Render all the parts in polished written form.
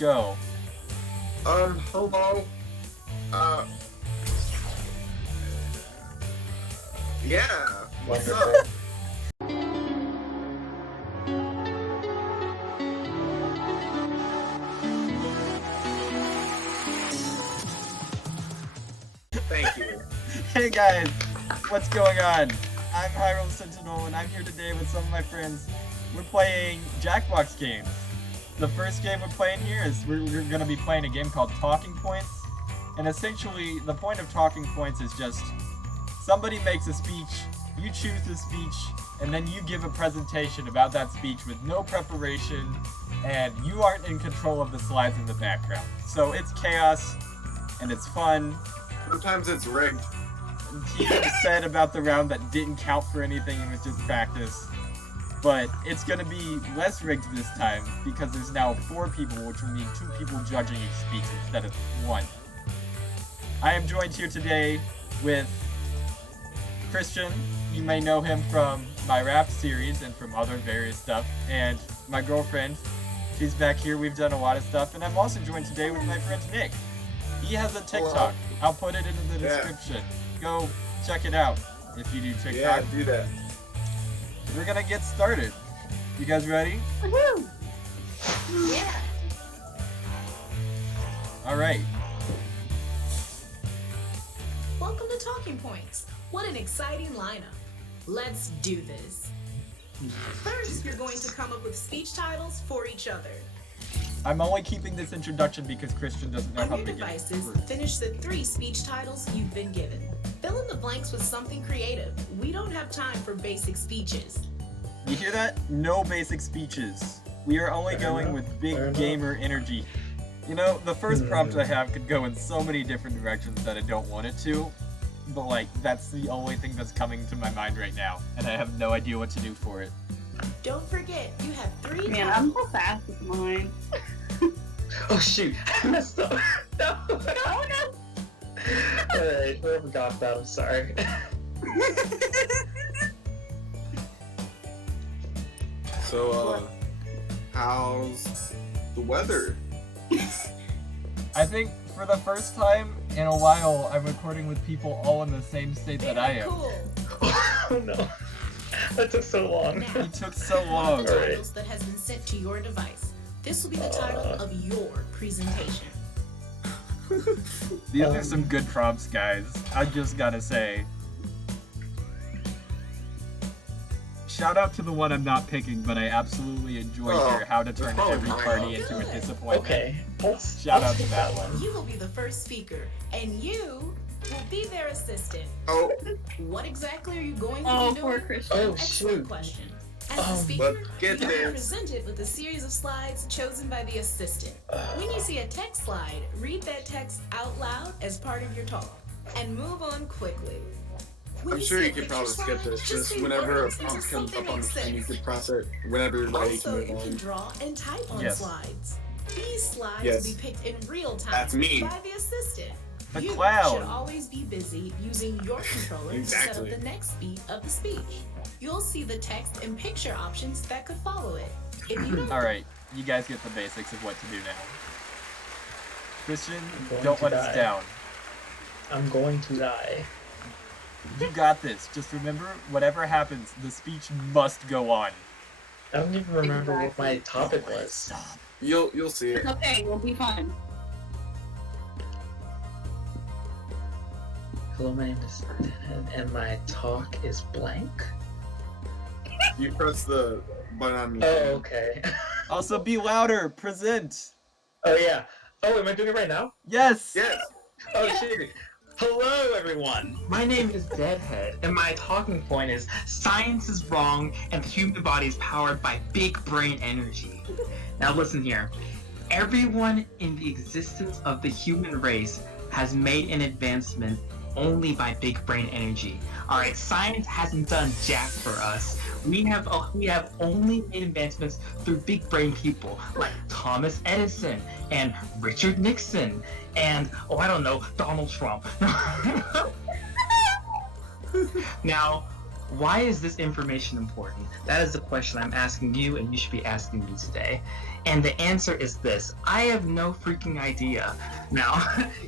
go. Hello. Uh, yeah. What's Wonderful. up? Thank you. Hey guys, what's going on? I'm Hyrule Sentinel and I'm here today with some of my friends. We're playing Jackbox games. The first game we're playing here is we're going to be playing a game called Talking Points. And essentially, the point of Talking Points is just somebody makes a speech, you choose the speech, and then you give a presentation about that speech with no preparation, and you aren't in control of the slides in the background. So it's chaos, and it's fun. Sometimes it's rigged. He said about the round that didn't count for anything and was just practice. But it's gonna be less rigged this time because there's now 4 people, which will mean 2 people judging each speech instead of 1. I am joined here today with Christian. You may know him from my rap series and from other various stuff. And my girlfriend, she's back here. We've done a lot of stuff. And I'm also joined today with my friend Nick. He has a TikTok. Hello. I'll put it in the description. Go check it out if you do TikTok. Yeah, do that. We're gonna get started. You guys ready? Woohoo! Yeah. Alright. Welcome to Talking Points. What an exciting lineup. Let's do this. First, you're going to come up with speech titles for each other. I'm only keeping this introduction because Christian doesn't know On how your to begin. devices, finish the 3 speech titles you've been given. Fill in the blanks with something creative. We don't have time for basic speeches. You hear that? No basic speeches. We are only Fair going enough. with Fair big gamer energy. You know, the first prompt I have could go in so many different directions that I don't want it to. But like, that's the only thing that's coming to my mind right now. And I have no idea what to do for it. Don't forget, you have 3 Man, I'm so fast with mine. Oh shoot, I messed up. No. Oh no! Alright, whoever got that, I'm sorry. So, how's the weather? I think for the first time in a while, I'm recording with people all in the same state that I Very am. cool. Oh no. That took so long. Now, It took so one of long. the Alright. titles that has been sent to your device. This will be the title of your presentation. These are some good prompts, guys. I just gotta say. Shout out to the one I'm not picking, but I absolutely enjoy here how to turn Oh, every my party God. into a Good. disappointment. Okay. Shout out to take that one. You will be the first speaker, and you will be their assistant. Oh, What exactly are you going to Oh, be poor doing? Christian. Oh Excellent shoot. question. As Oh, the speaker, let's get you will be this. presented with a series of slides chosen by the assistant. When you see a text slide, read that text out loud as part of your talk, and move on quickly. When I'm you sure see you a could picture probably skip slide, this. Just say whenever a words until prompt comes something up on the makes screen, you sense. could press it whenever you're ready to Also, move you can on. draw and type on Yes. slides. These slides Yes. will be picked in real time That's me. by the assistant. The You clown. should always be busy using your controller to set Exactly. up the next beat of the speech. You'll see the text and picture options that could follow it. If you don't Alright, you guys get the basics of what to do now. Christian, going don't to let us die. down. I'm going to die. You got this. Just remember, whatever happens, the speech must go on. I don't even remember what my Exactly. topic was. Stop. You'll see it. It's okay, we'll be fine. Hello, my name is Dan, and my talk is blank. You press the button on your Oh, phone. okay. Also, be louder. Present. Oh yeah. Oh, am I doing it right now? Yes. Yes. Oh shit. Hello everyone! My name is Deadhead, and my talking point is science is wrong and the human body is powered by big brain energy. Now listen here. Everyone in the existence of the human race has made an advancement only by big brain energy. Alright, science hasn't done jack for us. We have only made advancements through big brain people like Thomas Edison and Richard Nixon and I don't know, Donald Trump. Now, why is this information important? That is the question I'm asking you, and you should be asking me today. And the answer is this: I have no freaking idea. Now,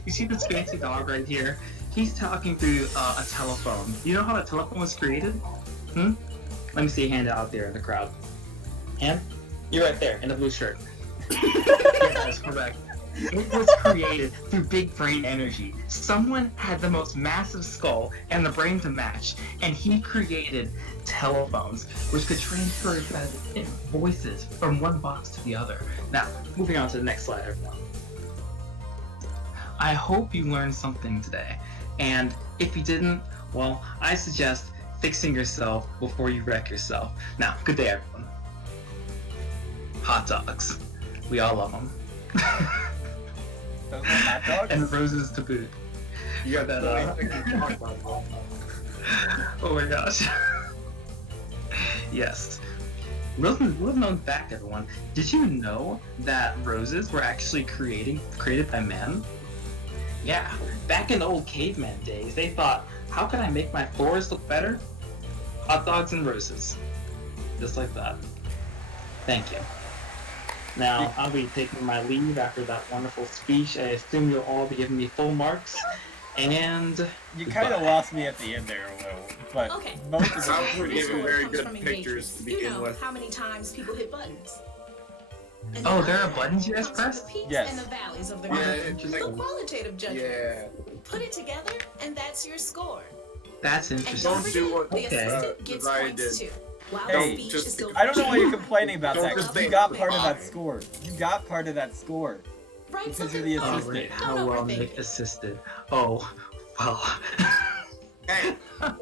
you see this fancy dog right here? He's talking through a telephone. You know how a telephone was created? Let me see a hand out there in the crowd. Hand? You're right there in the blue shirt. Yeah, that's correct. It was created through big brain energy. Someone had the most massive skull and the brain to match, and he created telephones, which could transfer voices from one box to the other. Now, moving on to the next slide, everyone. I hope you learned something today, and if you didn't, well, I suggest fixing yourself before you wreck yourself. Now, good day, everyone. Hot dogs. We all love them. Those are hot dogs? And roses to boot. You got That, that. Oh my gosh. Yes. Little known fact, everyone. Did you know that roses were actually created by men? Yeah. Back in the old caveman days, they thought, how can I make my forest look better? Hot dogs and roses. Just like that. Thank you. Now, I'll be taking my leave after that wonderful speech. I assume you'll all be giving me full marks. And You kind of lost me at the end there a little, but Okay. most of Sounds it. pretty Visual giving very comes good from pictures to engagements. You begin know with. how many times people hit buttons. And Oh, the there are other buttons you guys comes from press? the peaks Yes. and the valleys of the Yeah, graph. it's The like- qualitative judgment. Yeah. Put it together, and that's your score. that's And interesting. don't Don't do forget, what, the okay. assistant gets Zaya points did. too. While Hey, the speech just- is still I don't know why you're fresh. complaining about Don't that, just 'cause you think got about part of it. that score. You got part of that score. Write because something you're the funny. assistant. Alright, Don't how well overthink Nick it. assisted. Oh, well. Hey,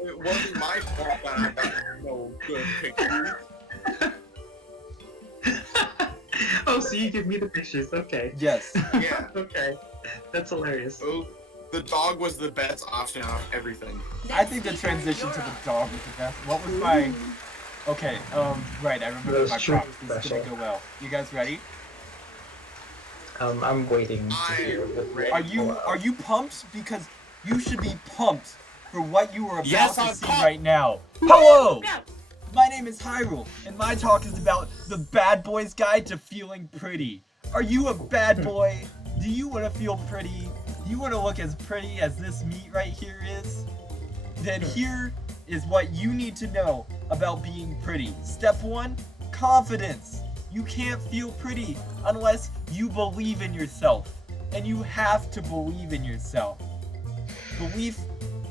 it wasn't my fault that I got no good pictures. Oh, so you give me the pictures, okay. Yes. Yeah. Okay, that's hilarious. Oh, the dog was the best option out of everything. I think the Next transition speaker, to the you're up. dog was the best. What was my... Okay, right, I remember Those my true props. This is gonna special. go well. You guys ready? I'm waiting to I hear am what ready. Are you pumped? Because you should be pumped for what you are about Yes, to I'm see pumped. right now. Hello! Go. My name is Hyrule, and my talk is about the bad boy's guide to feeling pretty. Are you a bad boy? Do you want to feel pretty? Do you want to look as pretty as this meat right here is? Then here is what you need to know about being pretty. Step 1, confidence. You can't feel pretty unless you believe in yourself. And you have to believe in yourself. Belief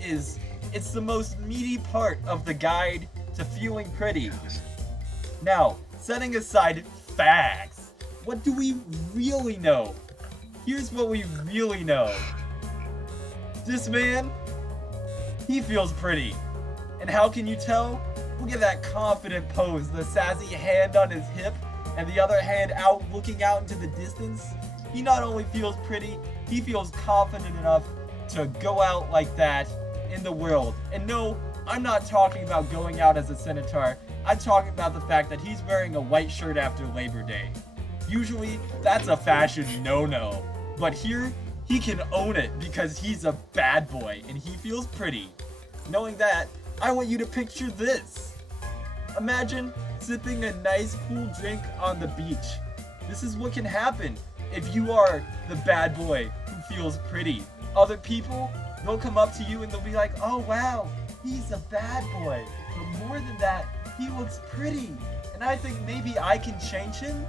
it's the most meaty part of the guide to feeling pretty. Now, setting aside facts, what do we really know? Here's what we really know. This man, he feels pretty. And how can you tell? Look at that confident pose, the sassy hand on his hip, and the other hand out looking out into the distance. He not only feels pretty, he feels confident enough to go out like that in the world. And no, I'm not talking about going out as a centaur. I'm talking about the fact that he's wearing a white shirt after Labor Day. Usually, that's a fashion no-no. But here, he can own it because he's a bad boy and he feels pretty. Knowing that, I want you to picture this. Imagine sipping a nice cool drink on the beach. This is what can happen if you are the bad boy who feels pretty. Other people, they'll come up to you and they'll be like, oh wow, he's a bad boy. But more than that, he looks pretty. And I think maybe I can change him.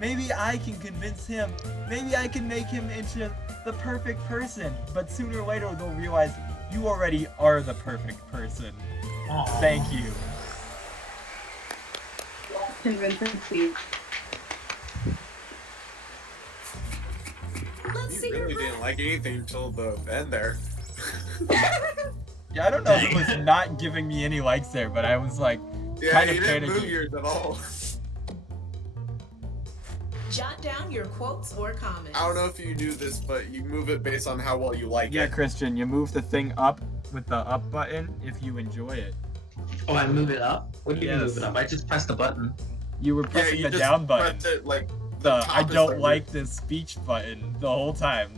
Maybe I can convince him. Maybe I can make him into the perfect person. But sooner or later they'll realize you already are the perfect person. Thank you. Convincing. Let's see You your really didn't like anything until the end there. Yeah, I don't know if it was not giving me any likes there, but I was like, Yeah, kind of you didn't move panicking. yours at all. Jot down your quotes or comments. I don't know if you do this, but you move it based on how well you like Yeah, it. Christian, you move the thing up with the up button if you enjoy it. Oh, I move it up? What do you mean Yes. move it up? I just pressed the button. You were Yeah, pressing you the just down button. pressed it like The top I is don't like- like this speech button the whole time.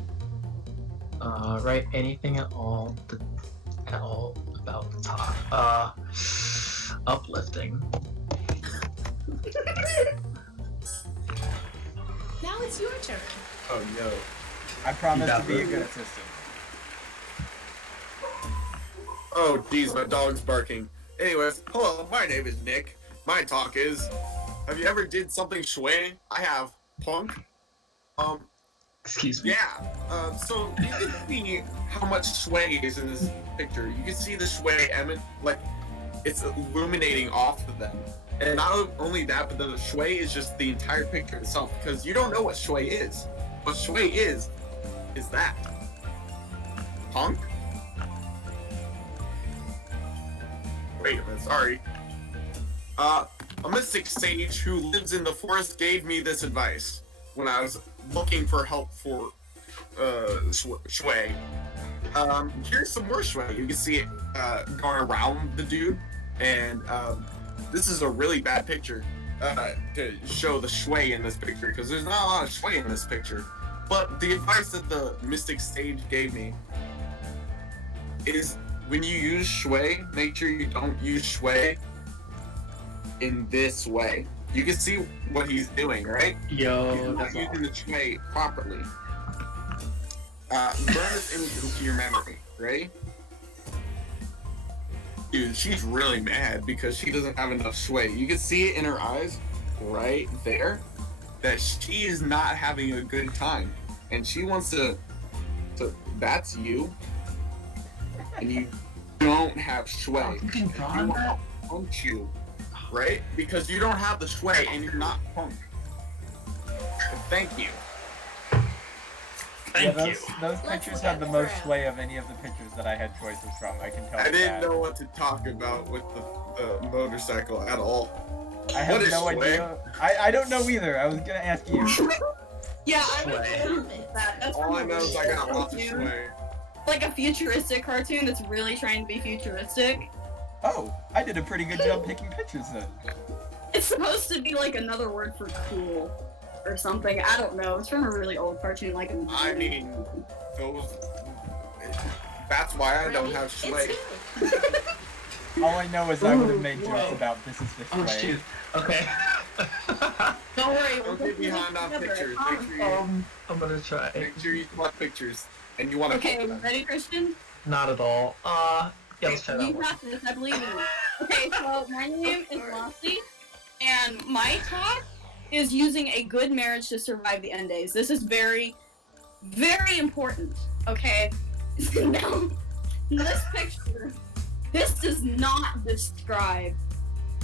Write anything at all. about to talk? Uplifting. Now it's your turn. Oh no. I promise You to got be a this. good assistant. Oh geez, my dog's barking. Anyways, hello, my name is Nick. My talk is, have you ever did something Schway? I have. Punk. Excuse me. Yeah. So you can see how much Schway is in this picture. You can see the Schway like it's illuminating off of them. And not only that, but the Schway is just the entire picture itself, because you don't know what Schway is. What Schway is that. Punk? Wait a minute, sorry. A mystic sage who lives in the forest gave me this advice when I was looking for help for Schway. Here's some more Schway. You can see it going around the dude, and this is a really bad picture to show the Schway in this picture, because there's not a lot of Schway in this picture. But the advice that the mystic sage gave me is, when you use Schway, make sure you don't use Schway in this way. You can see what he's doing, right? Yo, He's not that's using the Schway properly. Burn this image into your memory, right? Dude, she's really mad because she doesn't have enough Schway. You can see it in her eyes, right there, that she is not having a good time. And she wants to that's you. And you don't have Schway. You can draw You on want that? to punch you, right? Because you don't have the Schway and you're not punk. Thank you. Thank you. Those pictures have the most sway of any of the pictures that I had choices from. I can tell I you didn't that. know what to talk about with the motorcycle at all. I have What is no Schway? idea. I don't know either. I was gonna ask you. Yeah, I Schway. would that. That's All from I a know is I got lots of cartoon. Schway. Like a futuristic cartoon that's really trying to be futuristic. Oh, I did a pretty good job picking pictures then. It's supposed to be like another word for cool or something. I don't know. It's from a really old cartoon, like in the I mean, those. That's why I don't have Schway. It's you. All I know is I would have Ooh, made jokes whoa. about this is the Oh Schway. shoot. Okay. Don't worry, we'll Don't get behind on together, I pictures. promise. I'm gonna try. Make sure you collect pictures, and you want to. Okay, ready, Christian? Not at all. Yeah, let's try that You one. got this. I believe in you. Okay, so my name is Lossie, and my talk is using a good marriage to survive the end days. This is very, very important. Okay. Now, this picture, this does not describe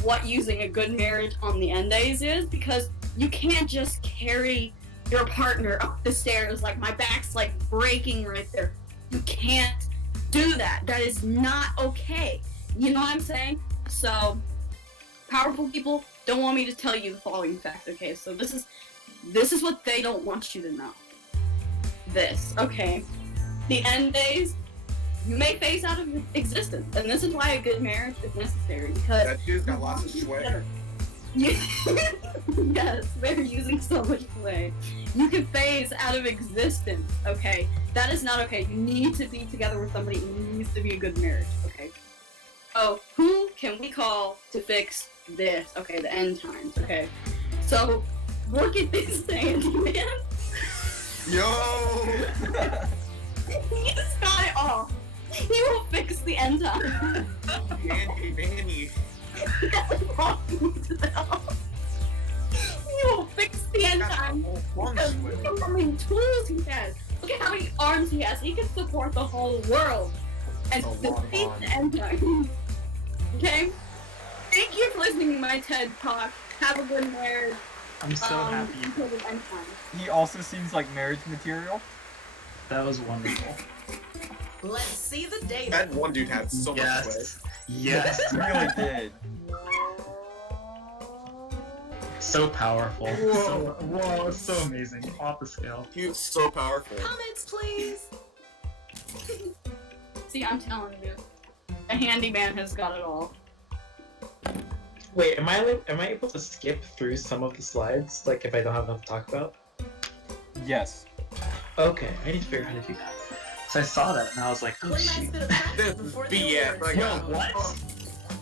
what using a good marriage on the end days is, because you can't just carry your partner up the stairs like my back's like breaking right there. You can't do that. That is not okay. You know what I'm saying? So, powerful people don't want me to tell you the following fact. Okay, so this is what they don't want you to know. This, okay. The end days, you may phase out of existence, and this is why a good marriage is necessary, because That dude's got lots of Schway. yes, they're using so much play. You can phase out of existence, okay? That is not okay. You need to be together with somebody. It needs to be a good marriage, okay? Oh, who can we call to fix this? Okay, the end times, okay? So, look at this Sandy man. Yo! He's got it all. He will fix the end times. Andy Manny. He will fix the end times. Because look at how many tools he has. Look at how many arms he has. He can support the whole world. And A lot of defeat the end times. Okay? Thank you for listening to my TED Talk. Have a good marriage. I'm so happy. Until the end times. He also seems like marriage material. That was wonderful. Let's see the data. That one dude had so much Schway. Yes. Yes. He really did. So powerful. Whoa. Whoa, it's so amazing. Off the scale. He was so powerful. Comments, please. See, I'm telling you. A handyman has got it all. Wait, am I able to skip through some of the slides, like if I don't have enough to talk about? Yes. Okay, I need to figure out how to do that. So I saw that and I was like, oh One last shoot. bit of practice This is before the BS. awards. Like, Yo, what?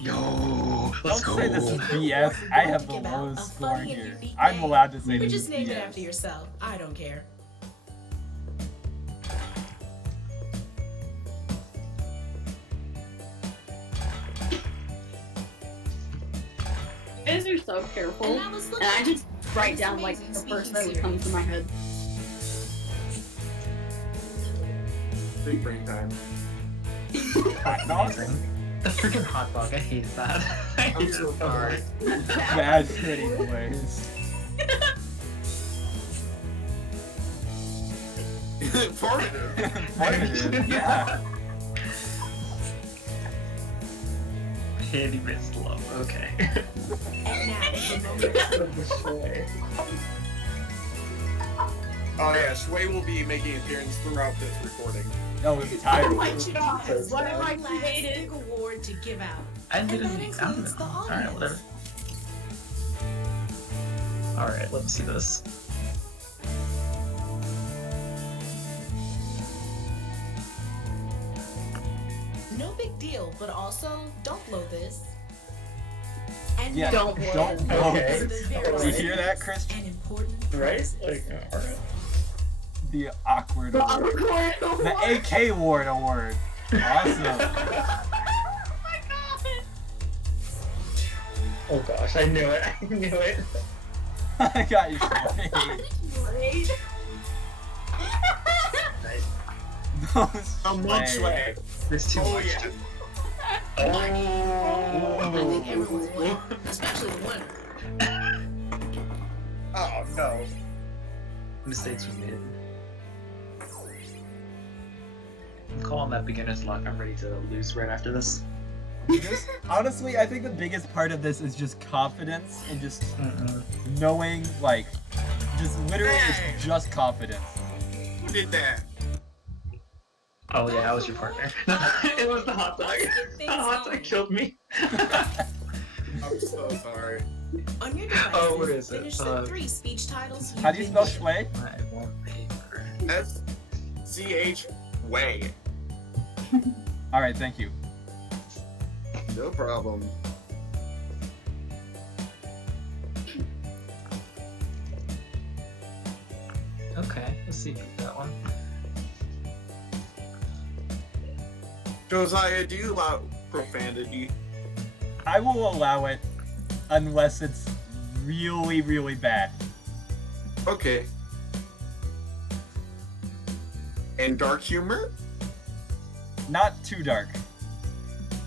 Yo, let's Don't go. say this is BS. I have the Give out lowest a score funny and here. unique I'm name. allowed to say Or this just is name BS. it after yourself. I don't care. You guys are so careful. And now let's look And I at just write this down like amazing the first speaking thing that comes to my head. Big brain time. Hot dog? The freaking hot dog, I hate that. I hate I'm it so so sorry. much. Bad shitty boys. Informative. Informative, yeah. Handy Miss Love, okay. And now, the moment. Oh yeah, Schway will be making an appearance throughout this recording. No, it's tired. Oh my Each of you God, has what one have I last created? big award to give out. I And didn't that even count includes them. the Alright, audience. whatever. Alright, let me see this. No big deal, but also don't blow this. And Yeah, Don't blow don't it. blow Okay. it. the very You hear that, Chris? an important Right? process. Like, alright. The awkward The award. awkward The award. AK Ward award. Awesome. Oh my god. Oh gosh, I knew it. I knew it. I got you straight. Great. Those Among Schway. Schway. There's too Oh much. yeah. I think everyone's winning, especially the winner. Oh no. Mistakes were made. I'm calling that beginner's luck. I'm ready to lose right after this. Honestly, I think the biggest part of this is just confidence and just Mm-mm. knowing, like, just literally Hey. it's just confidence. Who did that? Oh yeah, I was your partner. It was the hot dog. Let's get The things hot going. dog killed me. I'm so sorry. On your devices, Oh, what is it? finish the 3 speech titles. How do you spell can Schway? I want paper. SCH Way. Alright, thank you. No problem. Okay, let's see that one. Josiah, do you allow profanity? I will allow it unless it's really, really bad. Okay. And dark humor? Not too dark.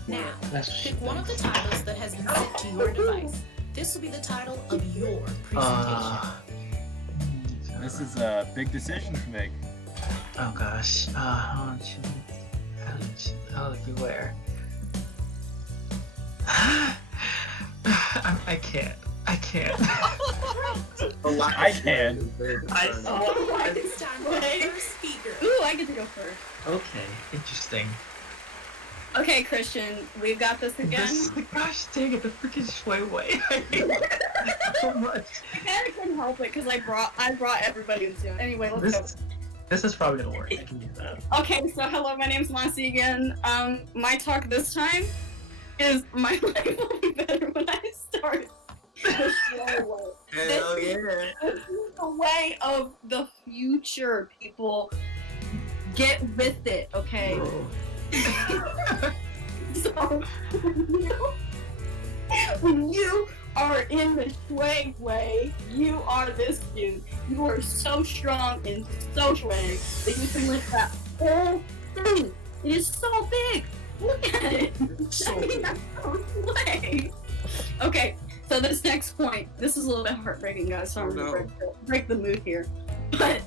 Now, That's pick one of the titles that has been sent to your device. This will be the title of your presentation. This is a big decision to make. Oh gosh. How do you wear? I can't. I can't. I can. I saw It's time for the first speaker. Ooh, I get to go first. Okay, interesting. Okay, Christian, we've got this again. This, gosh dang it, the freaking Schway way. I hate it so much. I couldn't help it because I brought everybody into it. Anyway, let's This is probably gonna work. I can do that. go. Okay, so hello, my name's Lassie again. My talk this time is my life will be better when I start the Schway way. Hell yeah. This is the way of the future, people. Get with it, okay? So, when you are in the Schway way, you are this dude. You are so strong and so Schway that you can lift that whole thing. It is so big. Look at it. I mean, that's so Schway. Okay, so this next point, this is a little bit heartbreaking, guys, so I'm gonna break the mood here. But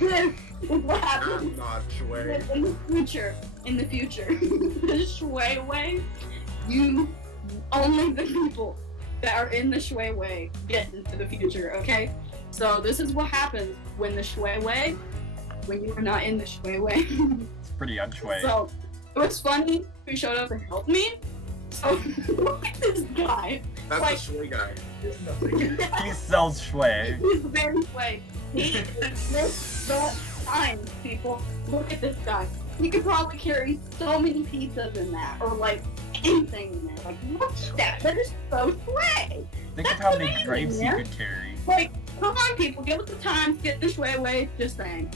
this is what happens I'm not Schway. in the future, the Schway way, you, only the people that are in the Schway way get into the future, okay? So this is what happens when the Schway way, when you are not in the Schway way. It's pretty unschway. So, it was funny who showed up and helped me. So, look at this guy. That's Like- the Schway guy. He sells Schway. He's very Schway. He this the signs, people. Look at this guy. He could probably carry so many pizzas in that, or like anything in there. Like, look at that. That is so Schway. Think of That's how many amazing, grapes you man. could carry. Like, come on, people, give us the time, get the Schway way. Just saying.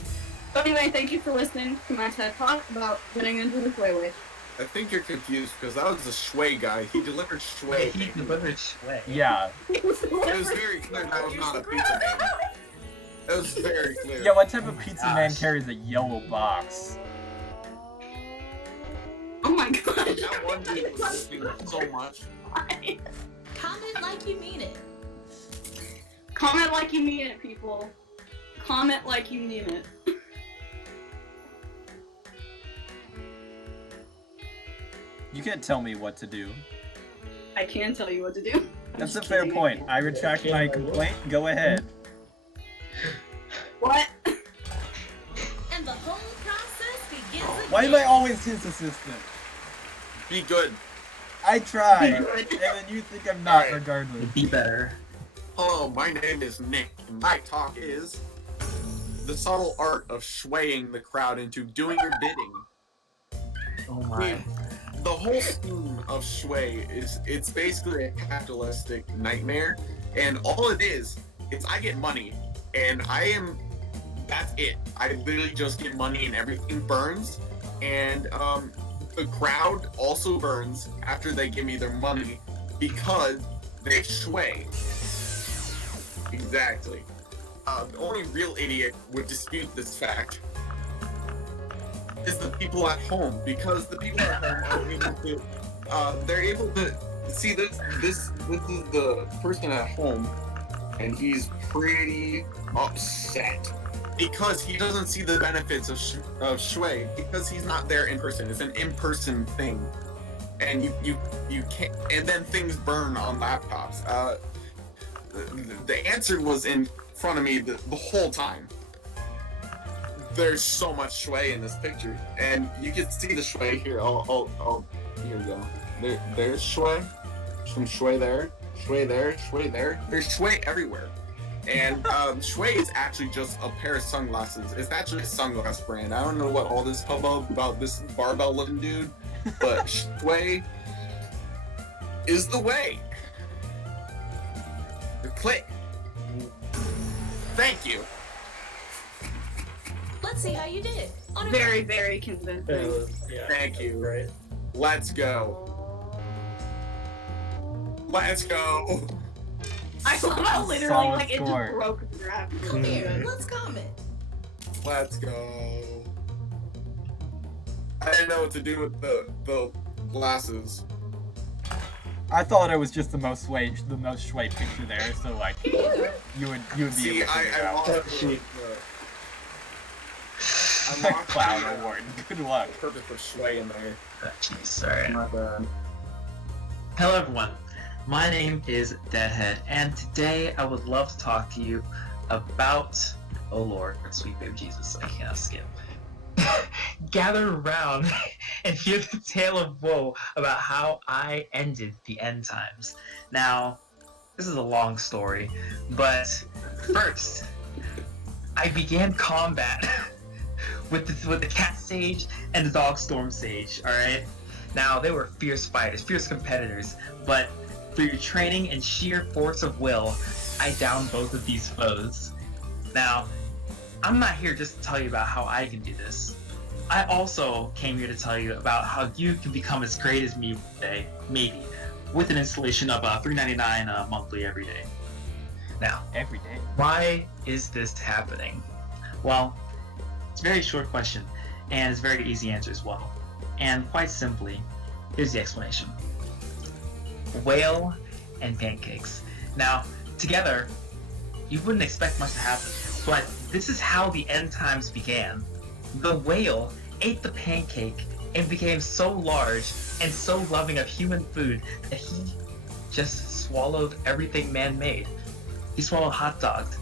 So anyway, thank you for listening to my TED talk about getting into the Schway way. I think you're confused because that was the Schway guy. He delivered Schway. He delivered Schway. Yeah. It was very clear that was not a pizza man. It was very clear. Yeah, what type of pizza man Gosh. carries a yellow box? Oh my god. That one dude was listening so much. Comment like you mean it. Comment like you mean it, people. Comment like you mean it. You can't tell me what to do. I can tell you what to do. I'm That's a just fair kidding. point. I retract my complaint. Go ahead. What? And the whole process begins again. Why am I always his assistant? Be good. I try, Be and good. then you think I'm not regardless. Be better. Hello, my name is Nick, and my talk is the subtle art of swaying the crowd into doing your bidding. Oh my. The whole scheme of Schway it's basically a capitalistic nightmare, and all it is I get money, and that's it. I literally just get money and everything burns, and the crowd also burns after they give me their money because they Schway. Exactly. The only real idiot would dispute this fact is the people at home, because the people at home are able to they're able to see this is the person at home, and he's pretty upset because he doesn't see the benefits of Schway because he's not there in person. It's an in-person thing, and you can't, and then things burn on laptops. The answer was in front of me the whole time. There's so much Schway in this picture, and you can see the Schway here. Here we go. There's Schway. Some Schway there. Schway there. Schway there. There's Schway everywhere. And Schway is actually just a pair of sunglasses. It's actually a sunglass brand. I don't know what all this hubbub about this barbell looking dude, but Schway is the way. Click. Thank you. Let's see how you did. On a Very, very convincing. Thank you. Right. Let's go. Let's go. I literally Solid like it score. just broke the graph. Come here, let's comment. Let's go. I didn't know what to do with the glasses. I thought it was just the most Schway picture there, so like you would be See, able to figure it I out. lost the Clown award. Good luck. purpose of Schway in there. Jeez, sorry. My bad. Hello everyone, my name is Deadhead, and today I would love to talk to you about, oh Lord, sweet baby Jesus, I can't skip. Gather around and hear the tale of woe about how I ended the end times. Now, this is a long story, but first, I began combat with the cat sage and the dog storm sage, alright? Now, they were fierce fighters, fierce competitors, but through training and sheer force of will, I downed both of these foes. Now, I'm not here just to tell you about how I can do this. I also came here to tell you about how you can become as great as me one day, maybe, with an installation of $3.99 monthly every day. Now, Every day. why is this happening? Well, it's a very short question, and it's a very easy answer as well. And quite simply, here's the explanation. Whale and pancakes. Now, together, you wouldn't expect much to happen, but this is how the end times began. The whale ate the pancake and became so large and so loving of human food that he just swallowed everything man-made. He swallowed hot dogs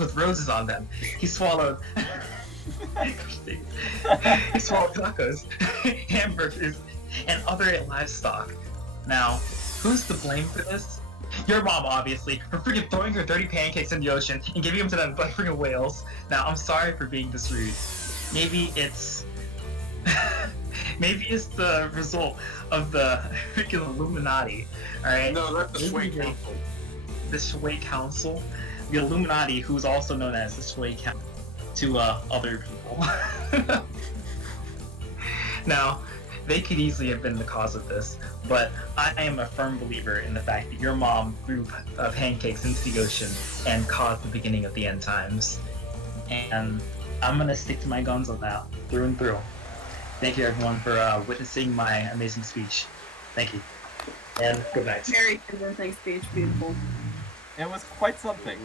with roses on them. He swallowed he swallowed tacos, hamburgers, and other livestock. Now, who's to blame for this? Your mom, obviously, for freaking throwing her dirty pancakes in the ocean and giving them to them like freaking whales. Now, I'm sorry for being this rude. Maybe it's... Maybe it's the result of the freaking Illuminati, alright? No, that's the Schway Maybe Council. The Schway Council? The Illuminati, who's also known as the Schway Council to other people. Now, they could easily have been the cause of this, but I am a firm believer in the fact that your mom threw pancakes into the ocean and caused the beginning of the end times. And I'm gonna stick to my guns on that, through and through. Thank you everyone for witnessing my amazing speech. Thank you. And good night. Very convincing speech, beautiful. It was quite something.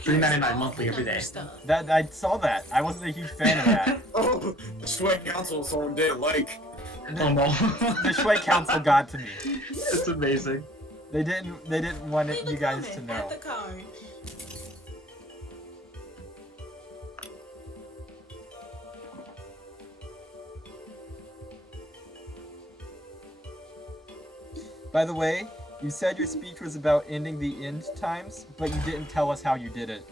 $3.99 monthly every day. That I saw that. I wasn't a huge fan of that. Oh, the Schway Council someone didn't like. Oh no. The Schway Council got to me. It's amazing. They didn't want Leave a you guys to comment know. at the card. By the way, you said your speech was about ending the end times, but you didn't tell us how you did it.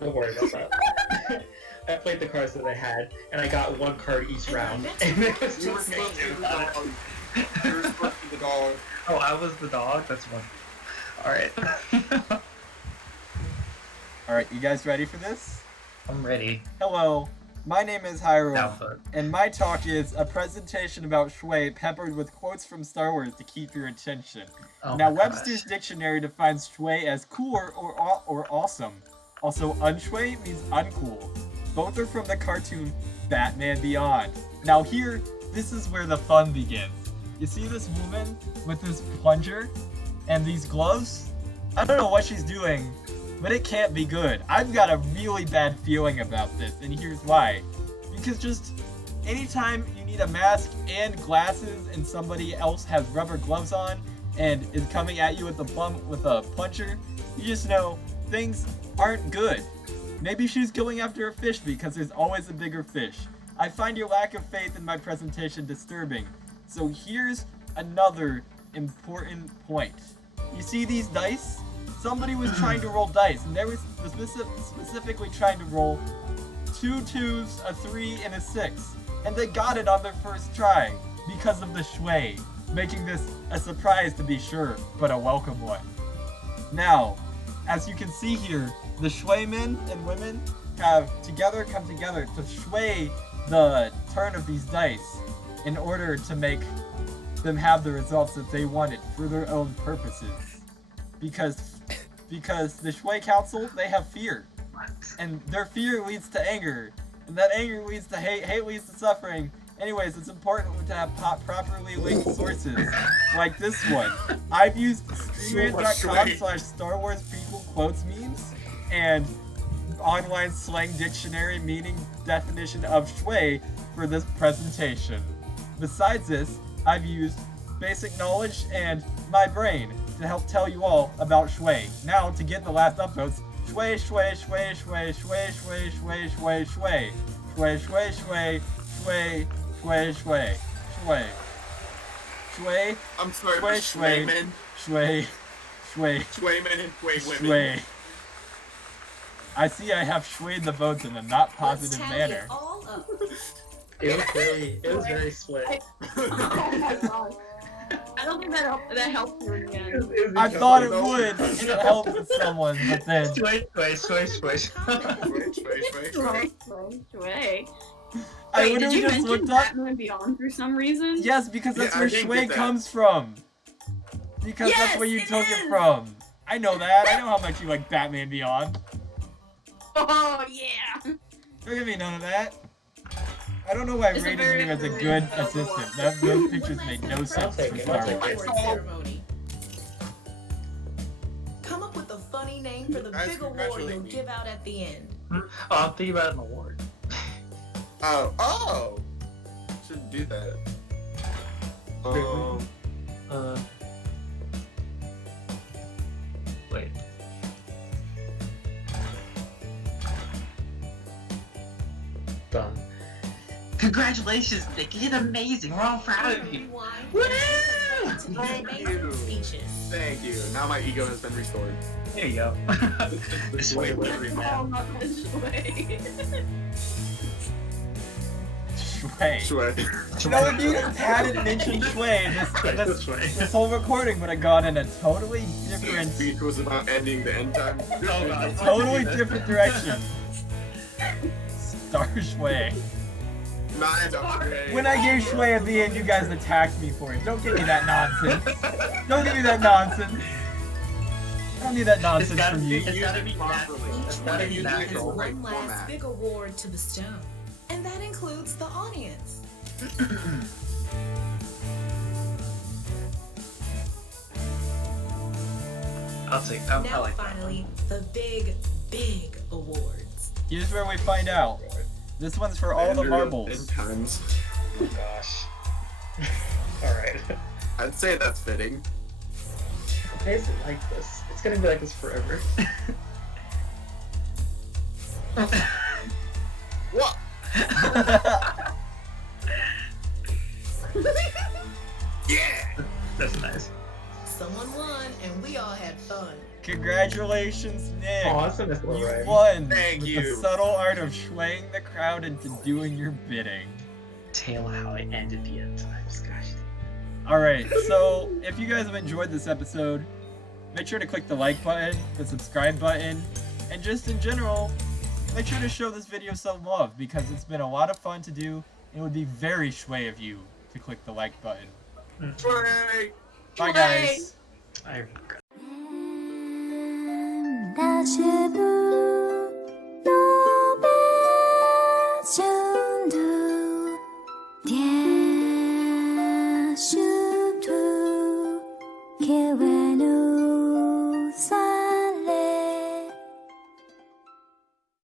Don't worry about that. I played the cards that I had, and I got one card each round. And it was You were just supposed to be amazing. the dog. You were supposed to be the dog. Oh, I was the dog? That's one. Alright. Alright, you guys ready for this? I'm ready. Hello, my name is Hyrule, Alpha. and my talk is a presentation about Schway peppered with quotes from Star Wars to keep your attention. Oh Now, my Webster's gosh. dictionary defines Schway as cool or awesome. Also, unschway means uncool. Both are from the cartoon Batman Beyond. Now here, this is where the fun begins. You see this woman with this plunger and these gloves? I don't know what she's doing, but it can't be good. I've got a really bad feeling about this, and here's why. Because just anytime you need a mask and glasses and somebody else has rubber gloves on and is coming at you with a plunger, you just know things aren't good. Maybe she's going after a fish because there's always a bigger fish. I find your lack of faith in my presentation disturbing. So here's another important point. You see these dice? Somebody was trying to roll dice, and they were specifically trying to roll 2 2s, a 3, and a 6. And they got it on their first try because of the Schway, making this a surprise to be sure, but a welcome one. Now, as you can see here, the Schway men and women have come together to sway the turn of these dice in order to make them have the results that they wanted for their own purposes. Because the Schway Council, they have fear. And their fear leads to anger. And that anger leads to hate. Hate leads to suffering. Anyways, it's important to have properly linked sources, like this one. I've used streamrant.com/Star Wars prequel quotes memes and online slang dictionary meaning definition of Schway for this presentation. Besides this, I've used basic knowledge and my brain to help tell you all about Schway. Now, to get the last upvotes, Schway, Schway, Schway, Schway, Schway, Schway, Schway, Schway, Schway, Schway, Schway, Schway, Schway, Schway, Schway, Schway, Schway, I'm sorry, Schway, Schway, Schway, man. Schway, Schway, Schwayman and Schway women. Schway. I see I have swayed the votes in a not positive Let's tally manner. it all up. It was very split. Oh my god. I don't think that helped you in the end. I thought it would, and it helped with someone, but then Sway. Schway, Schway, Schway. Schway. I Wait, did literally you just mention looked up. Batman Beyond for some reason? Yes, because that's Yeah, I where didn't Schway get that. comes from. Because that's Yes, where you it took is. it from. I know that. I know how much you like Batman Beyond. Oh yeah. Don't give me none of that. I don't know why I It's a rated very you as a underrated good Overwatch. assistant. Those pictures made no sense I'll take for it, Star I'll take Wars. it. Award ceremony. Come up with a funny name for the Guys, big award congratulate you'll me. give out at the end. Oh, I'm thinking about an award. Oh! Should do that. Wait. Done. Congratulations, Nick. You did amazing. We're all proud of you. Rewind. Woo! to these Thank amazing you. speeches. Thank you. Now my ego has been restored. There you go. The Schway delivery Oh, man. not this way. Schway. Schway. You know, if you hadn't mentioned Schway, this whole recording would have gone in a totally different, Speech was about ending the end time. God. totally different direction. Star Schway. Not end up Schway. When I gave Schway at the end, you guys attacked me for it. Don't give me that nonsense. Don't give me that nonsense. I don't need that nonsense from you. It's gotta be natural. It's Each gotta one be has natural. right one last format. big award to bestow, and that includes the audience. I'll take that. I Now like that. finally, the big, big awards. Here's where we find out. This one's for all the marbles. End times. Oh gosh. Alright. I'd say that's fitting. Why is it like this? It's gonna be like this forever. What? Yeah! That's nice. Someone won, and we all had fun. Congratulations, Nick. Awesome. That's You right. won Thank with you. the subtle art of swaying the crowd into doing your bidding. Tale of how I ended the end times. Gosh. Alright, so if you guys have enjoyed this episode, make sure to click the like button, the subscribe button, and just in general, make sure to show this video some love because it's been a lot of fun to do. It would be very Schway of you to click the like button. Schway! Bye guys! I Kill